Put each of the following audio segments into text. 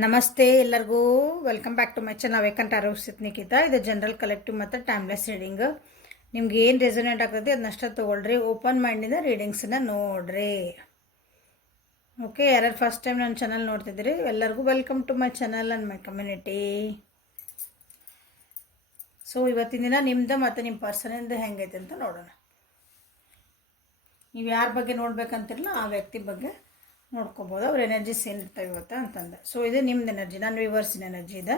ನಮಸ್ತೆ ಎಲ್ಲರಿಗೂ. Welcome back to my channel ವೇಕಂಟ್ ಆರೋಗ್ಯ ನಿಖಿತಾ. ಇದು ಜನರಲ್ ಕಲೆಕ್ಟಿವ್ ಮತ್ತು ಟೈಮ್ಲೆಸ್ ರೀಡಿಂಗ್. ನಿಮ್ಗೆ ಏನು ರೆಸೊನೇಟ್ ಆಗ್ತದೆ ಅದನ್ನಷ್ಟ ತೊಗೊಳ್ರಿ. ಓಪನ್ ಮೈಂಡಿಂದ ರೀಡಿಂಗ್ಸನ್ನ ನೋಡ್ರಿ. ಓಕೆ, ಯಾರ್ಯಾರು ಫಸ್ಟ್ ಟೈಮ್ ನನ್ನ ಚಾನಲ್ ನೋಡ್ತಿದ್ದೀರಿ ಎಲ್ಲರಿಗೂ welcome to my channel and my community. So ಇವತ್ತಿನ ದಿನ ನಿಮ್ಮದು ಮತ್ತು ನಿಮ್ಮ ಪರ್ಸನಿಂದ ಹೆಂಗೈತೆ ಅಂತ ನೋಡೋಣ. ನೀವು ಯಾರ ಬಗ್ಗೆ ನೋಡ್ಬೇಕಂತಿರಲ್ಲ ಆ ವ್ಯಕ್ತಿ ಬಗ್ಗೆ ನೋಡ್ಕೋಬೋದು. ಅವ್ರ ಎನರ್ಜೀಸ್ ಏನಿರ್ತವೆ ಇವತ್ತು ಅಂತಂದು. ಸೊ ಇದು ನಿಮ್ದು ಎನರ್ಜಿ, ನಾನು ರಿವರ್ಸಿನ ಎನರ್ಜಿ ಇದೆ.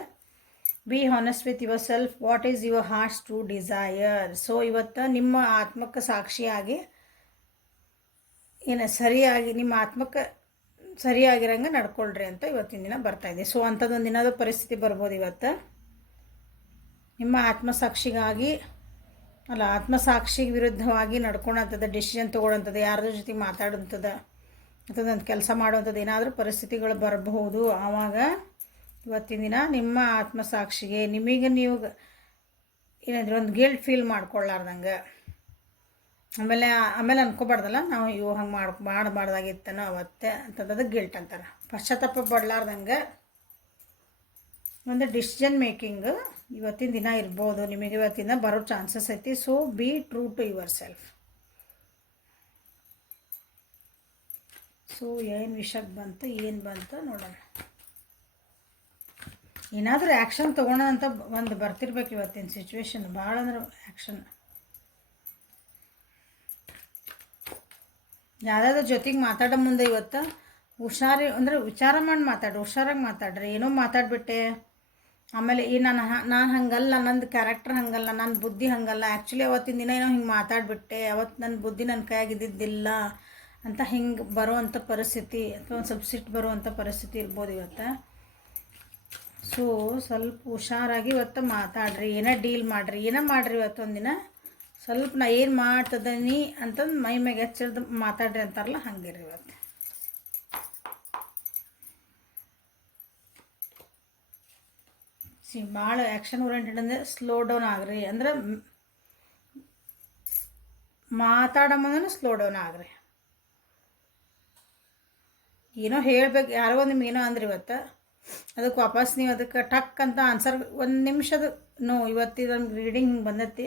Be honest with yourself. What is your heart's true desire. So ಇವತ್ತು ನಿಮ್ಮ ಆತ್ಮಕ್ಕೆ ಸಾಕ್ಷಿಯಾಗಿ ಸರಿಯಾಗಿ ನಿಮ್ಮ ಆತ್ಮಕ್ಕೆ ಸರಿಯಾಗಿರಂಗೆ ನಡ್ಕೊಳ್ರಿ ಅಂತ ಇವತ್ತಿನ ದಿನ ಬರ್ತಾಯಿದೆ. ಸೊ ಅಂಥದ್ದೊಂದು ದಿನದ ಪರಿಸ್ಥಿತಿ ಬರ್ಬೋದು ಇವತ್ತು. ನಿಮ್ಮ ಆತ್ಮಸಾಕ್ಷಿಗಾಗಿ ಆತ್ಮಸಾಕ್ಷಿಗೆ ವಿರುದ್ಧವಾಗಿ ನಡ್ಕೊಳಂಥದ್ದು, ಡಿಸಿಷನ್ ತೊಗೊಳ್ಳೋಂಥದ್ದು, ಯಾರ್ದ್ರ ಜೊತೆ ಮಾತಾಡೋಂಥದ್ದು ಅಥವಾ ಒಂದು ಕೆಲಸ ಮಾಡುವಂಥದ್ದು ಏನಾದರೂ ಪರಿಸ್ಥಿತಿಗಳು ಬರಬಹುದು. ಆವಾಗ ಇವತ್ತಿನ ದಿನ ನಿಮ್ಮ ಆತ್ಮಸಾಕ್ಷಿಗೆ ನಿಮಗೆ ನೀವು ಏನಾದರೂ ಒಂದು ಗಿಲ್ಟ್ ಫೀಲ್ ಮಾಡ್ಕೊಳ್ಳಾರ್ದಂಗೆ, ಆಮೇಲೆ ಅನ್ಕೋಬಾರ್ದಲ್ಲ ನಾವು ಇವು ಹಂಗೆ ಮಾಡಬಾರ್ದಾಗಿತ್ತನೋ ಅವತ್ತೇ ಅಂತದ್ದು ಗಿಲ್ಟ್ ಅಂತಾರೆ. ಪಶ್ಚಾತ್ತಾಪ ಪಡಲಾರ್ದಂಗೆ ಒಂದು ಡಿಸಿಷನ್ ಮೇಕಿಂಗ್ ಇವತ್ತಿನ ದಿನ ಇರ್ಬೋದು. ನಿಮಗೆ ಇವತ್ತಿನ ಬರೋ ಚಾನ್ಸಸ್ ಐತಿ. So be true to yourself. So ಏನು ವಿಷಯಕ್ಕೆ ಬಂತು, ಏನು ಬಂತು ನೋಡೋಣ. ಏನಾದರೂ ಆ್ಯಕ್ಷನ್ ತೊಗೊಳೋಣ ಅಂತ ಒಂದು ಬರ್ತಿರ್ಬೇಕು ಇವತ್ತಿನ ಸಿಚುವೇಶನ್. ಭಾಳ ಅಂದ್ರೆ ಆ್ಯಕ್ಷನ್. ಯಾವ್ದಾದ್ರು ಜೊತೆಗೆ ಮಾತಾಡೋ ಮುಂದೆ ಇವತ್ತು ಹುಷಾರಿ ಅಂದರೆ ವಿಚಾರ ಮಾಡಿ ಮಾತಾಡ್ರಿ, ಹುಷಾರಾಗಿ ಮಾತಾಡ್ರಿ. ಏನೋ ಮಾತಾಡ್ಬಿಟ್ಟೆ ಆಮೇಲೆ ನಾನು ಹಂಗಲ್ಲ, ನಂದು ಕ್ಯಾರೆಕ್ಟರ್ ಹಂಗಲ್ಲ, ನನ್ನ ಬುದ್ಧಿ ಹಂಗಲ್ಲ, ಆ್ಯಕ್ಚುಲಿ ಅವತ್ತಿನ ದಿನ ಏನೋ ಹಿಂಗೆ ಮಾತಾಡ್ಬಿಟ್ಟೆ, ಅವತ್ತು ನನ್ನ ಬುದ್ಧಿ ನನ್ನ ಕೈಯಾಗಿದ್ದಿದ್ದಿಲ್ಲ ಅಂತ ಹಿಂಗೆ ಬರುವಂಥ ಪರಿಸ್ಥಿತಿ ಅಥವಾ ಒಂದು ಸ್ವಲ್ಪ ಸಿಟ್ಟು ಬರುವಂಥ ಪರಿಸ್ಥಿತಿ ಇರ್ಬೋದು ಇವತ್ತು. ಸೊ ಸ್ವಲ್ಪ ಹುಷಾರಾಗಿ ಇವತ್ತು ಮಾತಾಡ್ರಿ, ಏನೋ ಡೀಲ್ ಮಾಡಿರಿ, ಏನೋ ಮಾಡಿರಿ. ಇವತ್ತೊಂದಿನ ಸ್ವಲ್ಪ ನಾ ಏನು ಮಾಡ್ತದೀನಿ ಅಂತಂದು ಮೈ ಮ್ಯಾಗ ಎಚ್ಚರಿದು ಮಾತಾಡ್ರಿ ಅಂತಾರಲ್ಲ ಹಂಗಿರಿ ಇವತ್ತು. ಭಾಳ ಆ್ಯಕ್ಷನ್ ಓರಿಯೆಂಟೆಡ್ ಅಂದರೆ ಸ್ಲೋ ಡೌನ್ ಆಗ್ರಿ. ಅಂದ್ರೆ ಮಾತಾಡೋ ಮುಂದೆ ಸ್ಲೋ ಡೌನ್ ಆಗ್ರಿ. ಏನೋ ಹೇಳ್ಬೇಕು, ಯಾರೋ ನಿಮ್ಗೆ ಏನೋ ಅಂದ್ರೆ ಇವತ್ತು ಅದಕ್ಕೆ ವಾಪಸ್ ನೀವು ಅದಕ್ಕೆ ಟಕ್ ಅಂತ ಆನ್ಸರ್ ಒಂದು ನಿಮಿಷದ ನೋ ಇವತ್ತಿದ ನಮ್ಗೆ ರೀಡಿಂಗ್ ಹಿಂಗೆ ಬಂದೈತಿ,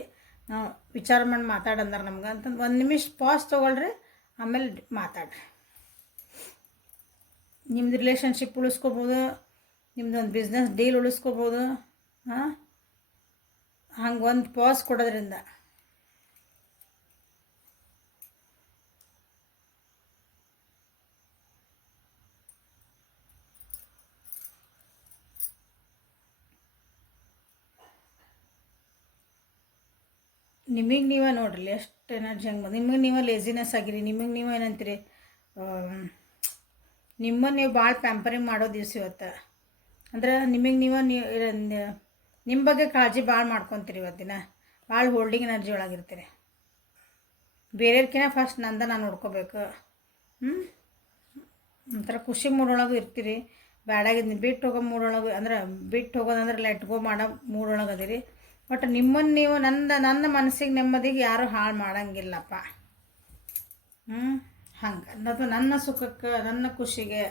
ನಾವು ವಿಚಾರ ಮಾಡಿ ಮಾತಾಡಂದ್ರೆ ನಮ್ಗೆ ಅಂತಂದು ಒಂದು ನಿಮಿಷ ಪಾಸ್ ತೊಗೊಳ್ರಿ, ಆಮೇಲೆ ಮಾತಾಡ್ರಿ. ನಿಮ್ದು ರಿಲೇಷನ್ಶಿಪ್ ಉಳಿಸ್ಕೋಬೋದು, ನಿಮ್ದು ಒಂದು ಬಿಸ್ನೆಸ್ ಡೀಲ್ ಉಳಿಸ್ಕೋಬೋದು. ಹಂಗೆ ಒಂದು ಪಾಸ್ ಕೊಡೋದ್ರಿಂದ ನಿಮಗೆ ನೀವೇ ನೋಡ್ರಿ ಎಷ್ಟು ಎನರ್ಜಿ ಹಂಗೆ ಬಂದು. ನಿಮಗೆ ನೀವೇ ಲೇಸಿನೆಸ್ ಆಗಿರಿ, ನಿಮಗೆ ನೀವು ಏನಂತೀರಿ, ನಿಮ್ಮನ್ನು ನೀವು ಭಾಳ ಪ್ಯಾಂಪರಿಂಗ್ ಮಾಡೋ ದಿವಸ ಇವತ್ತು. ಅಂದ್ರೆ ನಿಮಗೆ ನೀವು ನಿಮ್ಮ ಬಗ್ಗೆ ಕಾಳಜಿ ಭಾಳ ಮಾಡ್ಕೊತೀರಿ ಇವತ್ತಿನ. ಭಾಳ ಹೋಲ್ಡಿಂಗ್ ಎನರ್ಜಿ ಒಳಗಿರ್ತೀರಿ. ಬೇರೆಯವ್ರಕಿನ್ನ ಫಸ್ಟ್ ನಾನು ನೋಡ್ಕೋಬೇಕು. ಒಂಥರ ಖುಷಿ ಮೂಡೊಳಗೂ ಇರ್ತೀರಿ. ಬ್ಯಾಡಾಗಿದ್ದು ಬಿಟ್ಟು ಹೋಗೋ ಮೂಡೊಳಗೆ, ಅಂದ್ರೆ ಬಿಟ್ಟು ಹೋಗೋದಂದ್ರೆ ಲೆಟ್ ಗೋ ಮಾಡೋ ಮೂಡೊಳಗೆ ಅದೀರಿ. ಬಟ್ ನಿಮ್ಮನ್ನು ನೀವು ನನ್ನ ಮನಸ್ಸಿಗೆ ನೆಮ್ಮದಿಗೆ ಯಾರೂ ಹಾಳು ಮಾಡೋಂಗಿಲ್ಲಪ್ಪ. ಹಂಗೆ ಅನ್ನೋದು ನನ್ನ ಸುಖಕ್ಕೆ ನನ್ನ ಖುಷಿಗೆ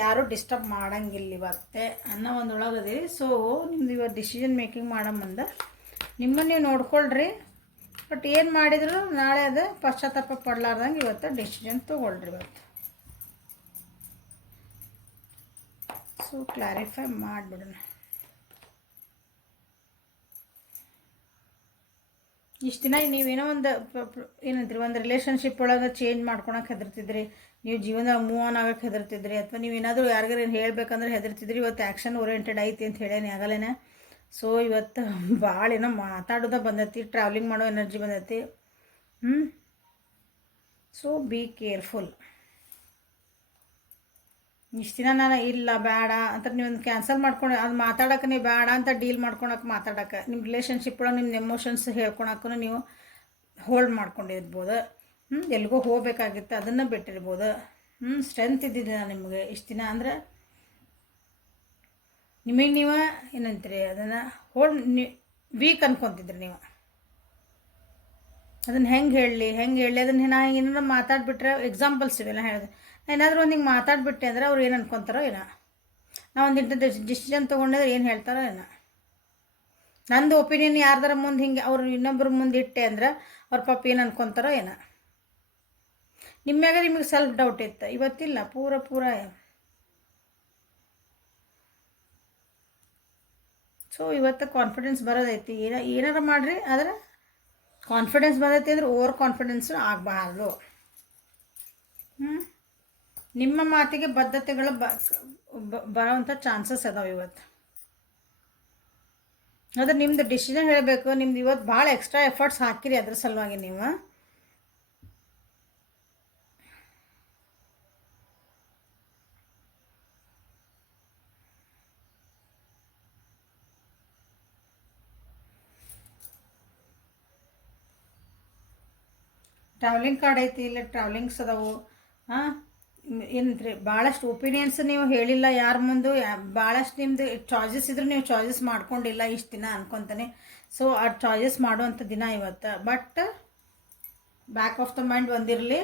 ಯಾರೂ ಡಿಸ್ಟರ್ಬ್ ಮಾಡೋಂಗಿಲ್ಲ ಇವತ್ತೆ ಅನ್ನೋ ಒಂದು ಒಳಗದಿರಿ. ಸೊ ನಿಮ್ದು ಇವತ್ತು ಡಿಸಿಷನ್ ಮೇಕಿಂಗ್ ಮಾಡೋ ಮುಂದೆ ನಿಮ್ಮನ್ನು ನೀವು ನೋಡ್ಕೊಳ್ರಿ. ಬಟ್ ಏನು ಮಾಡಿದ್ರು ನಾಳೆ ಅದು ಪಶ್ಚಾತ್ತಾಪ ಪಡಲಾರ್ದಂಗೆ ಇವತ್ತು ಡಿಸಿಷನ್ ತೊಗೊಳ್ರಿ ಇವತ್ತು. ಸೊ ಕ್ಲಾರಿಫೈ ಮಾಡಿಬಿಡೋಣ. ಇಷ್ಟು ದಿನ ನೀವೇನೋ ಒಂದು ಏನಂತೀರಿ, ಒಂದು ರಿಲೇಷನ್ಶಿಪ್ ಒಳಗೆ ಚೇಂಜ್ ಮಾಡ್ಕೊಳಕ್ಕೆ ಹೆದರ್ತಿದ್ರಿ, ನೀವು ಜೀವನದಾಗ ಮೂವ್ ಆನ್ ಆಗೋಕ್ಕೆ ಹೆದರ್ತಿದ್ರಿ, ಅಥವಾ ನೀವೇನಾದರೂ ಯಾರಿಗಾರು ಏನು ಹೇಳಬೇಕಂದ್ರೆ ಹೆದರ್ತಿದ್ರಿ. ಇವತ್ತು ಆ್ಯಕ್ಷನ್ ಓರಿಯೆಂಟೆಡ್ ಐತಿ ಅಂತ ಹೇಳೇನೆ ಆಗಲೇನೆ. ಸೊ ಇವತ್ತು ಭಾಳ ಏನೋ ಮಾತಾಡೋದ ಬಂದೈತಿ, ಟ್ರಾವೆಲಿಂಗ್ ಮಾಡೋ ಎನರ್ಜಿ ಬಂದೈತಿ. So be careful. ಇಷ್ಟು ದಿನ ನಾನು ಇಲ್ಲ ಬೇಡ ಅಂತ ನೀವು ಒಂದು ಕ್ಯಾನ್ಸಲ್ ಮಾಡ್ಕೊಂಡು ಅದು ಮಾತಾಡೋಕೆ, ನೀವು ಬೇಡ ಅಂತ ಡೀಲ್ ಮಾಡ್ಕೊಳಕ್ಕೆ ಮಾತಾಡೋಕೆ, ನಿಮ್ಮ ರಿಲೇಷನ್ಶಿಪ್ ಒಳಗೆ ನಿಮ್ಮ ಎಮೋಷನ್ಸ್ ಹೇಳ್ಕೊಳಕ್ಕೂ ನೀವು ಹೋಲ್ಡ್ ಮಾಡ್ಕೊಂಡಿರ್ಬೋದು. ಎಲ್ಲಿಗೋ ಹೋಗಬೇಕಾಗಿತ್ತು ಅದನ್ನು ಬಿಟ್ಟಿರ್ಬೋದು. ಸ್ಟ್ರೆಂತ್ ಇದ್ದಿದ್ದಿಲ್ಲ ನಿಮಗೆ ಇಷ್ಟು ದಿನ. ಅಂದರೆ ನಿಮಗೆ ನೀವು ಏನಂತೀರಿ, ಅದನ್ನು ವೀಕ್ ಅನ್ಕೊತಿದ್ರಿ ನೀವು. ಅದನ್ನು ಹೆಂಗೆ ಹೇಳಲಿ ಅದನ್ನು ನಾ ಏನಾರ ಮಾತಾಡ್ಬಿಟ್ರೆ ಎಕ್ಸಾಂಪಲ್ಸ್ ಇವೆಲ್ಲ ಹೇಳಿದೆ. ಏನಾದರೂ ಒಂದು ಹಿಂಗೆ ಮಾತಾಡ್ಬಿಟ್ಟೆ ಅಂದರೆ ಅವ್ರು ಏನು ಅನ್ಕೊತಾರೋ ಏನೋ. ನಾವು ಒಂದು ಇಂಥ ಡಿಸಿಷನ್ ತೊಗೊಂಡಿದ್ರೆ ಏನು ಹೇಳ್ತಾರೋ ಏನೋ. ನಂದು ಒಪಿನಿಯನ್ ಯಾರ್ದಾರ ಮುಂದೆ ಹಿಂಗೆ ಅವ್ರು ಇನ್ನೊಬ್ಬರ ಮುಂದೆ ಇಟ್ಟೆ ಅಂದ್ರೆ ಅವ್ರ ಪಾಪ ಏನು ಅನ್ಕೊತಾರೋ ಏನೋ. ನಿಮ್ಮ್ಯಾಗ ನಿಮಗೆ ಸೆಲ್ಫ್ ಡೌಟ್ ಇತ್ತು, ಇವತ್ತಿಲ್ಲ. ಪೂರ ಸೊ ಇವತ್ತು ಕಾನ್ಫಿಡೆನ್ಸ್ ಬರೋದೈತಿ. ಏನಾರು ಮಾಡಿರಿ, ಆದರೆ ಕಾನ್ಫಿಡೆನ್ಸ್ ಬಂದೈತಿ ಅಂದ್ರೆ ಓವರ್ ಕಾನ್ಫಿಡೆನ್ಸು ಆಗಬಾರ್ದು. ನಿಮ್ಮ ಮಾತಿಗೆ ಬದ್ಧತೆಗಳು ಬರೋವಂಥ ಚಾನ್ಸಸ್ ಅದಾವೆ ಇವತ್ತು. ಅದ್ರ ನಿಮ್ದು ಡಿಸಿಷನ್ ಹೇಳಬೇಕು. ನಿಮ್ದು ಇವತ್ತು ಭಾಳ ಎಕ್ಸ್ಟ್ರಾ ಎಫರ್ಟ್ಸ್ ಹಾಕಿರಿ ಅದ್ರ ಸಲುವಾಗಿ ನೀವು. ಟ್ರಾವೆಲಿಂಗ್ ಕಾರ್ಡ್ ಐತಿ, ಇಲ್ಲ ಟ್ರಾವೆಲಿಂಗ್ಸ್ ಅದಾವು. ಏನಂತ್ರಿ, ಭಾಳಷ್ಟು ಒಪಿನಿಯನ್ಸ್ ನೀವು ಹೇಳಿಲ್ಲ ಯಾರ ಮುಂದೆ. ಭಾಳಷ್ಟು ನಿಮ್ಮದು ಚಾಯ್ಸಸ್ ಇದ್ರೆ ನೀವು ಚಾಯ್ಸಸ್ ಮಾಡ್ಕೊಂಡಿಲ್ಲ ಇಷ್ಟು ದಿನ ಅನ್ಕೊತಾನೆ. ಸೊ ಆ ಚಾಯ್ಸಸ್ ಮಾಡುವಂಥ ದಿನ ಇವತ್ತು. But back of the mind ಒಂದಿರಲಿ,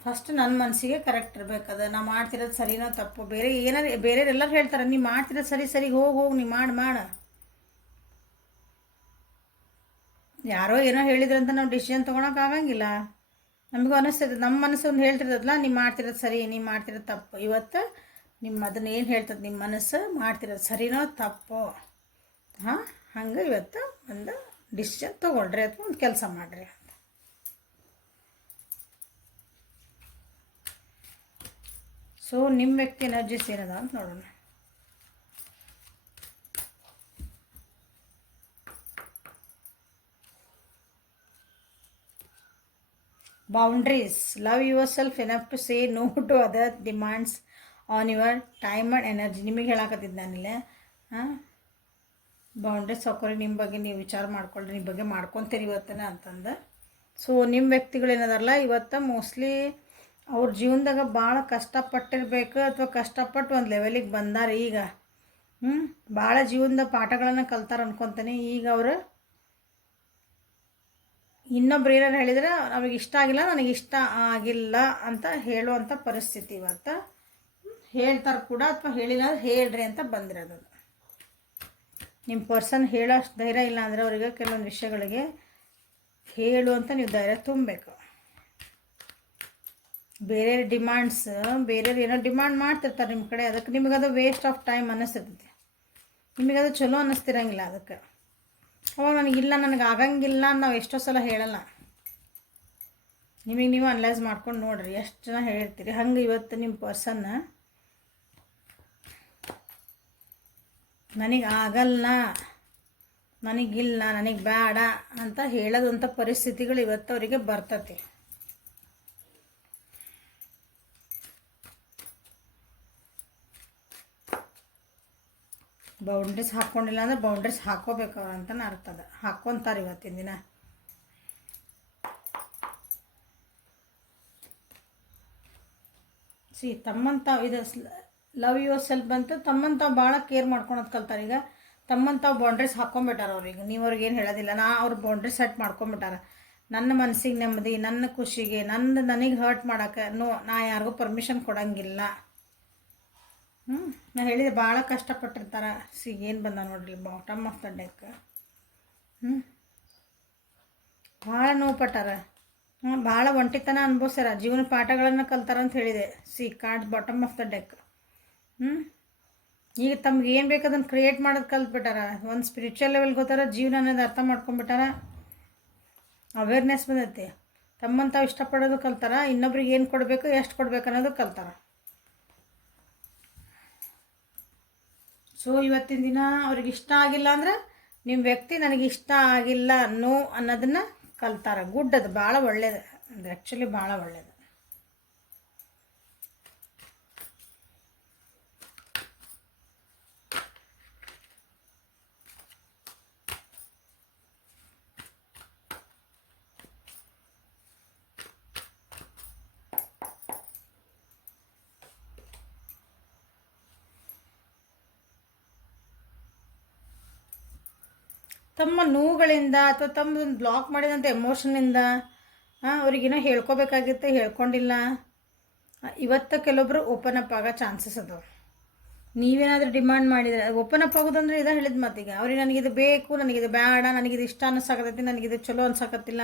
ಫಸ್ಟ್ ನನ್ನ ಮನಸ್ಸಿಗೆ ಕರೆಕ್ಟ್ ಇರಬೇಕದ. ನಾ ಮಾಡ್ತಿರೋದು ಸರಿನೋ ತಪ್ಪು. ಬೇರೆಯವರೆಲ್ಲರೂ ಹೇಳ್ತಾರೆ ನೀ ಮಾಡ್ತಿರೋದು ಸರಿ ಹೋಗಿ ನೀ ಮಾಡು. ಯಾರೋ ಏನೋ ಹೇಳಿದ್ರಂತ ನಾವು ಡಿಸಿಷನ್ ತೊಗೊಳಕ್ಕಾಗಂಗಿಲ್ಲ. ನಮಗೂ ಅನ್ನಿಸ್ತೈತೆ, ನಮ್ಮ ಮನಸ್ಸು ಒಂದು ಹೇಳ್ತಿರ್ತದಲ್ಲ, ನೀವು ಮಾಡ್ತಿರೋದು ಸರಿ, ನೀವು ಮಾಡ್ತಿರೋದು ತಪ್ಪು. ಇವತ್ತು ಅದನ್ನ ಏನು ಹೇಳ್ತದೆ ನಿಮ್ಮ ಮನಸ್ಸು, ಮಾಡ್ತಿರೋದು ಸರಿನೋ ತಪ್ಪು. ಹಂಗೆ ಇವತ್ತು ಒಂದು ಡಿಸಿಷನ್ ತೊಗೊಳ್ರಿ ಅಥವಾ ಒಂದು ಕೆಲಸ ಮಾಡಿರಿ ಅಂತ. ಸೊ ನಿಮ್ಮ ವ್ಯಕ್ತಿ ಎನರ್ಜೀಸ್ ಏನದ ಅಂತ ನೋಡೋಣ. Boundaries. Love yourself enough to say no to other demands on your time and energy. ನಿಮಗೆ ಹೇಳಕತ್ತಿದ್ದು ನಾನಿಲ್ಲ. ಬೌಂಡ್ರೀಸ್ ಹಾಕೋರಿ. ನಿಮ್ಮ ಬಗ್ಗೆ ನೀವು ವಿಚಾರ ಮಾಡ್ಕೊಳ್ರಿ, ನಿಮ್ಮ ಬಗ್ಗೆ ಮಾಡ್ಕೊತೀರಿ ಇವತ್ತನ ಅಂತಂದು. ಸೊ ನಿಮ್ಮ ವ್ಯಕ್ತಿಗಳೇನದಾರಲ್ಲ ಇವತ್ತು ಮೋಸ್ಟ್ಲಿ ಅವ್ರ ಜೀವನದಾಗ ಭಾಳ ಕಷ್ಟಪಟ್ಟಿರ್ಬೇಕು, ಅಥವಾ ಕಷ್ಟಪಟ್ಟು ಒಂದು ಲೆವೆಲಿಗೆ ಬಂದಾರ ಈಗ. ಭಾಳ ಜೀವನದ ಪಾಠಗಳನ್ನು ಕಲ್ತಾರ ಅನ್ಕೊತಾನೆ. ಈಗ ಅವರು ಇನ್ನೊಬ್ರು ಏನಾರು ಹೇಳಿದ್ರೆ ಅವ್ರಿಗೆ ಇಷ್ಟ ಆಗಿಲ್ಲ, ನನಗೆ ಇಷ್ಟ ಆಗಿಲ್ಲ ಅಂತ ಹೇಳುವಂಥ ಪರಿಸ್ಥಿತಿ ಇವತ್ತು. ಹೇಳ್ತಾರೆ ಕೂಡ, ಅಥವಾ ಹೇಳಿಲ್ಲ ಹೇಳ್ರಿ ಅಂತ ಬಂದಿರೋದು. ನಿಮ್ಮ ಪರ್ಸನ್ ಹೇಳೋಷ್ಟು ಧೈರ್ಯ ಇಲ್ಲ ಅಂದರೆ ಅವ್ರಿಗೆ ಕೆಲವೊಂದು ವಿಷಯಗಳಿಗೆ ಹೇಳುವಂಥ ನೀವು ಧೈರ್ಯ ತುಂಬಬೇಕು. ಬೇರೆ ಡಿಮ್ಯಾಂಡ್ಸ್, ಬೇರೆಯವ್ರು ಏನೋ ಡಿಮ್ಯಾಂಡ್ ಮಾಡ್ತಿರ್ತಾರೆ ನಿಮ್ಮ ಕಡೆ, ಅದಕ್ಕೆ ನಿಮಗದು ವೇಸ್ಟ್ ಆಫ್ ಟೈಮ್ ಅನ್ನಿಸ್ತೈತಿ. ನಿಮಗದು ಚಲೋ ಅನ್ನಿಸ್ತಿರಂಗಿಲ್ಲ. ಅದಕ್ಕೆ ಅವಾಗ ನನಗೆ ಆಗಂಗಿಲ್ಲ ನಾವು ಎಷ್ಟೋ ಸಲ ಹೇಳಲ್ಲ. ನಿಮಗೆ ನೀವು ಅನಲೈಸ್ ಮಾಡ್ಕೊಂಡು ನೋಡಿರಿ ಎಷ್ಟು ಜನ ಹೇಳಿರ್ತೀರಿ. ಹಂಗೆ ಇವತ್ತು ನಿಮ್ಮ ಪರ್ಸನ್ನ ನನಗೆ ಆಗಲ್ಲ, ನನಗಿಲ್ಲ, ನನಗೆ ಬೇಡ ಅಂತ ಹೇಳೋದಂಥ ಪರಿಸ್ಥಿತಿಗಳು ಇವತ್ತು ಅವರಿಗೆ ಬರ್ತತಿ. ಬೌಂಡ್ರೀಸ್ ಹಾಕ್ಕೊಂಡಿಲ್ಲ ಅಂದರೆ ಬೌಂಡ್ರೀಸ್ ಹಾಕೋಬೇಕು ಅವ್ರು ಅಂತಲೇ ಅರ್ಥ ಅದ. ಹಾಕ್ಕೊತಾರೆ ಇವತ್ತಿನ ದಿನ. ತಮ್ಮಂತಾವು ಇದು ಲವ್ ಯುವರ್ ಸೆಲ್ಫ್ ಬಂತು. ತಮ್ಮಂತಾವು ಭಾಳ ಕೇರ್ ಮಾಡ್ಕೊಳೋದು ಕಲ್ತಾರೆ ಈಗ. ತಮ್ಮಂತಾವು ಬೌಂಡ್ರೀಸ್ ಹಾಕ್ಕೊಂಬಿಟ್ಟಾರ ಅವ್ರಿಗೆ. ನೀವು ಅವ್ರಿಗೆ ಏನು ಹೇಳೋದಿಲ್ಲ. ಅವ್ರು ಬೌಂಡ್ರೀಸ್ ಸೆಟ್ ಮಾಡ್ಕೊಂಬಿಟ್ಟಾರ. ನನ್ನ ಮನಸ್ಸಿಗೆ ನೆಮ್ಮದಿ, ನನ್ನ ಖುಷಿಗೆ, ನನಗೆ ಹರ್ಟ್ ಮಾಡೋಕ್ಕೆ ನಾ ಯಾರಿಗೂ ಪರ್ಮಿಷನ್ ಕೊಡೋಂಗಿಲ್ಲ. ನಾ ಹೇಳಿದೆ ಭಾಳ ಕಷ್ಟಪಟ್ಟಿರ್ತಾರೆ. ಏನು ಬಂದ ನೋಡ್ರಿ ಬಾಟಮ್ ಆಫ್ ದ ಡೆಕ್. ಭಾಳ ನೋವು ಪಟ್ಟಾರ. ಭಾಳ ಒಂಟಿತನ ಅನುಭವಿಸ್ಯಾರ. ಜೀವನ ಪಾಠಗಳನ್ನು ಕಲ್ತಾರಂತ ಹೇಳಿದೆ. Card bottom of the deck. ಈಗ ತಮ್ಗೆ ಏನು ಬೇಕು ಅದನ್ನು ಕ್ರಿಯೇಟ್ ಮಾಡೋದು ಕಲ್ತ್ಬಿಟ್ಟಾರ. ಒಂದು ಸ್ಪಿರಿಚುವಲ್ ಲೆವೆಲ್ಗೆ ಹೋಗ್ತಾರ. ಜೀವನ ಅನ್ನೋದು ಅರ್ಥ ಮಾಡ್ಕೊಂಬಿಟ್ಟಾರ. ಅವೇರ್ನೆಸ್ ಬಂದೈತಿ. ತಮ್ಮನ್ನು ತಾವು ಇಷ್ಟಪಡೋದು ಕಲ್ತಾರ. ಇನ್ನೊಬ್ರಿಗೆ ಏನು ಕೊಡಬೇಕು, ಎಷ್ಟು ಕೊಡಬೇಕು ಅನ್ನೋದು ಕಲ್ತಾರ. ಸೊ ಇವತ್ತಿನ ದಿನ ಅವ್ರಿಗೆ ಇಷ್ಟ ಆಗಿಲ್ಲ ಅಂದ್ರೆ ನಿಮ್ಮ ವ್ಯಕ್ತಿ ನನಗೆ ಇಷ್ಟ ಆಗಿಲ್ಲ ನೋ ಅನ್ನೋದನ್ನು ಕಲ್ತಾರ. ಗುಡ್, ಅದು ಭಾಳ ಒಳ್ಳೇದು. ಅದು ಆ್ಯಕ್ಚುಲಿ ಭಾಳ ಒಳ್ಳೇದು. ತಮ್ಮ ನೋವುಗಳಿಂದ ಅಥವಾ ತಮ್ಮದೊಂದು ಬ್ಲಾಕ್ ಮಾಡಿದಂಥ ಎಮೋಷನ್ನಿಂದ ಅವ್ರಿಗೇನೋ ಹೇಳ್ಕೊಬೇಕಾಗಿತ್ತು, ಹೇಳ್ಕೊಂಡಿಲ್ಲ. ಇವತ್ತು ಕೆಲವೊಬ್ಬರು ಓಪನ್ ಅಪ್ ಆಗೋ ಚಾನ್ಸಸ್ ಅದಾವೆ. ನೀವೇನಾದರೂ ಡಿಮಾಂಡ್ ಮಾಡಿದರೆ ಓಪನ್ ಅಪ್ ಆಗೋದಂದ್ರೆ ಇದೇ ಹೇಳಿದ ಮತ್ತೀಗ ಅವ್ರಿಗೆ ನನಗಿದು ಬೇಕು, ನನಗಿದು ಬೇಡ, ನನಗಿದು ಇಷ್ಟ ಅನ್ನಿಸಾಕತ್ತೈತಿ, ನನಗಿದು ಚಲೋ ಅನ್ಸಕತ್ತಿಲ್ಲ,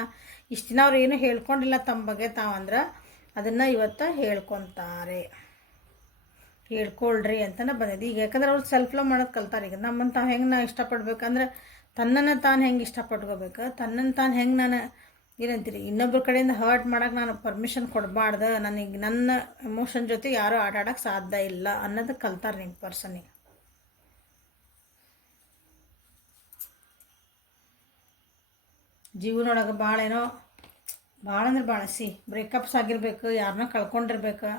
ಇಷ್ಟು ದಿನ ಅವ್ರು ಏನೂ ಹೇಳ್ಕೊಂಡಿಲ್ಲ ತಮ್ಮ ಬಗ್ಗೆ ತಾವಂದ್ರೆ ಅದನ್ನು ಇವತ್ತು ಹೇಳ್ಕೊತಾರೆ. ಹೇಳ್ಕೊಳ್ರಿ ಅಂತಲೇ ಬಂದಿದೆ ಈಗ. ಯಾಕಂದ್ರೆ ಅವ್ರು ಸೆಲ್ಫ್ ಲವ್ ಮಾಡೋದು ಕಲ್ತಾರೆ ಈಗ. ನಮ್ಮನ್ನು ತಾವು ಹೆಂಗೆ ನಾವು ಇಷ್ಟಪಡ್ಬೇಕಂದ್ರೆ ತನ್ನನ್ನು ತಾನು ಹೆಂಗೆ ಇಷ್ಟಪಟ್ಕೋಬೇಕು, ತನ್ನನ್ನು ತಾನು ಹೆಂಗೆ ನಾನು ಏನಂತೀರಿ ಇನ್ನೊಬ್ಬರ ಕಡೆಯಿಂದ ಹರ್ಟ್ ಮಾಡೋಕೆ ನಾನು ಪರ್ಮಿಷನ್ ಕೊಡಬಾರ್ದು, ನನಗೆ ನನ್ನ ಎಮೋಷನ್ ಜೊತೆ ಯಾರೂ ಆಟ ಆಡೋಕ್ಕೆ ಸಾಧ್ಯ ಇಲ್ಲ ಅನ್ನೋದು ಕಲ್ತಾರೆ ನಿಮ್ಮ ಪರ್ಸನಿಗೆ. ಜೀವನೊಳಗೆ ಭಾಳ ಏನೋ ಭಾಳ ಅಂದ್ರೆ ಭಾಳ ಬ್ರೇಕಪ್ಸ್ ಆಗಿರ್ಬೇಕು, ಯಾರನ್ನೋ ಕಳ್ಕೊಂಡಿರ್ಬೇಕು.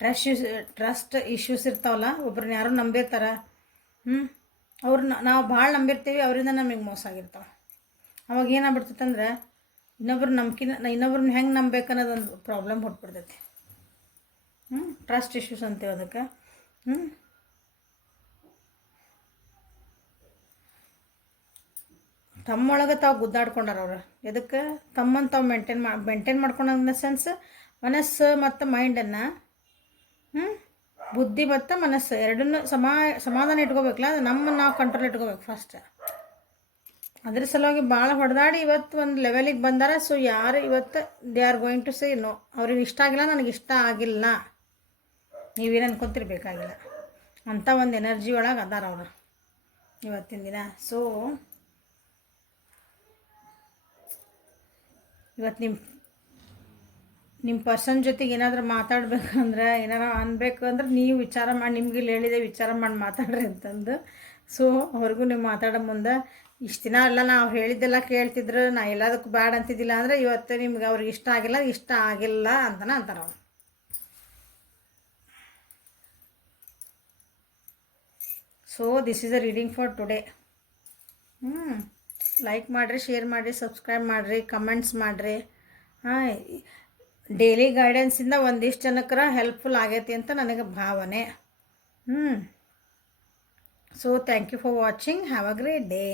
ಟ್ರಸ್ಟ್ ಇಶ್ಯೂಸ್ ಇರ್ತಾವಲ್ಲ, ಒಬ್ರನ್ನ ಯಾರು ನಂಬಿರ್ತಾರೆ, ಅವ್ರನ್ನ ನಾವು ಭಾಳ ನಂಬಿರ್ತೀವಿ, ಅವರಿಂದ ನಮಗೆ ಮೋಸ ಆಗಿರ್ತಾವೆ. ಅವಾಗ ಏನಾಗ್ಬಿಡ್ತೈತೆ ಇನ್ನೊಬ್ರನ್ನ ಹೆಂಗೆ ನಂಬೇಕು ಅನ್ನೋದೊಂದು ಪ್ರಾಬ್ಲಮ್ ಹುಟ್ಬಿಡ್ತೈತಿ. ಟ್ರಸ್ಟ್ ಇಶ್ಯೂಸ್ ಅಂತೀವಿ ಅದಕ್ಕೆ. ತಮ್ಮೊಳಗೆ ತಾವು ಗುದ್ದಾಡ್ಕೊಂಡಾರ ಅವ್ರು. ಎದಕ್ಕೆ ತಮ್ಮನ್ನು ತಾವು ಮೇಂಟೈನ್ ಮಾಡ್ಕೊಂಡು ಇನ್ ದ ಸೆನ್ಸ್ ಮನಸ್ಸು ಮತ್ತು ಮೈಂಡನ್ನು ಬುದ್ಧಿ ಮತ್ತು ಮನಸ್ಸು ಎರಡನ್ನೂ ಸಮಾಧಾನ ಇಟ್ಕೋಬೇಕಲ್ಲ, ಅದು ನಮ್ಮನ್ನು ನಾವು ಕಂಟ್ರೋಲ್ ಇಟ್ಕೋಬೇಕು ಫಸ್ಟ್. ಅದ್ರ ಸಲುವಾಗಿ ಭಾಳ ಹೊಡೆದಾಡಿ ಇವತ್ತು ಒಂದು ಲೆವೆಲಿಗೆ ಬಂದಾರ. ಸೊ ಯಾರು ಇವತ್ತು they are going to say no, ಅವ್ರಿಗೆ ಇಷ್ಟ ಆಗಿಲ್ಲ, ನನಗೆ ಇಷ್ಟ ಆಗಿಲ್ಲ, ನೀವೇನು ಅನ್ಕೊತಿರ್ಬೇಕಾಗಿಲ್ಲ ಅಂಥ ಒಂದು ಎನರ್ಜಿ ಒಳಗೆ ಅದಾರ ಅವರು ಇವತ್ತಿನ ದಿನ. ಸೊ ಇವತ್ತು ನಿಮ್ಮ ಪರ್ಸನ್ ಜೊತೆಗೆ ಏನಾದರೂ ಮಾತಾಡ್ಬೇಕಂದ್ರೆ, ಏನಾರು ಅನ್ಬೇಕು ಅಂದ್ರೆ ನೀವು ವಿಚಾರ ಮಾಡಿ, ನಿಮ್ಗೆ ಇಲ್ಲಿ ಹೇಳಿದೆ ವಿಚಾರ ಮಾಡಿ ಮಾತಾಡ್ರಿ ಅಂತಂದು. ಸೊ ಅವ್ರಿಗೂ ನೀವು ಮಾತಾಡೋ ಮುಂದೆ ಇಷ್ಟು ದಿನ ಎಲ್ಲ ನಾವು ಹೇಳಿದ್ದೆಲ್ಲ ಕೇಳ್ತಿದ್ರು, ನಾ ಎಲ್ಲದಕ್ಕೂ ಬ್ಯಾಡ್ ಅಂತಿದ್ದಿಲ್ಲ ಅಂದರೆ ಇವತ್ತು ನಿಮ್ಗೆ ಅವ್ರಿಗೆ ಇಷ್ಟ ಆಗಿಲ್ಲ ಅಂತಲೇ ಅಂತಾರೆ ಅವ್ರು. So this is a reading for today. Like ಮಾಡಿರಿ, ಶೇರ್ ಮಾಡಿರಿ, ಸಬ್ಸ್ಕ್ರೈಬ್ ಮಾಡಿರಿ, ಕಮೆಂಟ್ಸ್ ಮಾಡಿರಿ. ಡೈಲಿ ಗೈಡೆನ್ಸಿಂದ ಒಂದಿಷ್ಟು ಜನಕ್ಕರ ಹೆಲ್ಪ್ಫುಲ್ ಆಗೈತಿ ಅಂತ ನನಗೆ ಭಾವನೆ. So thank you for watching. Have a great day.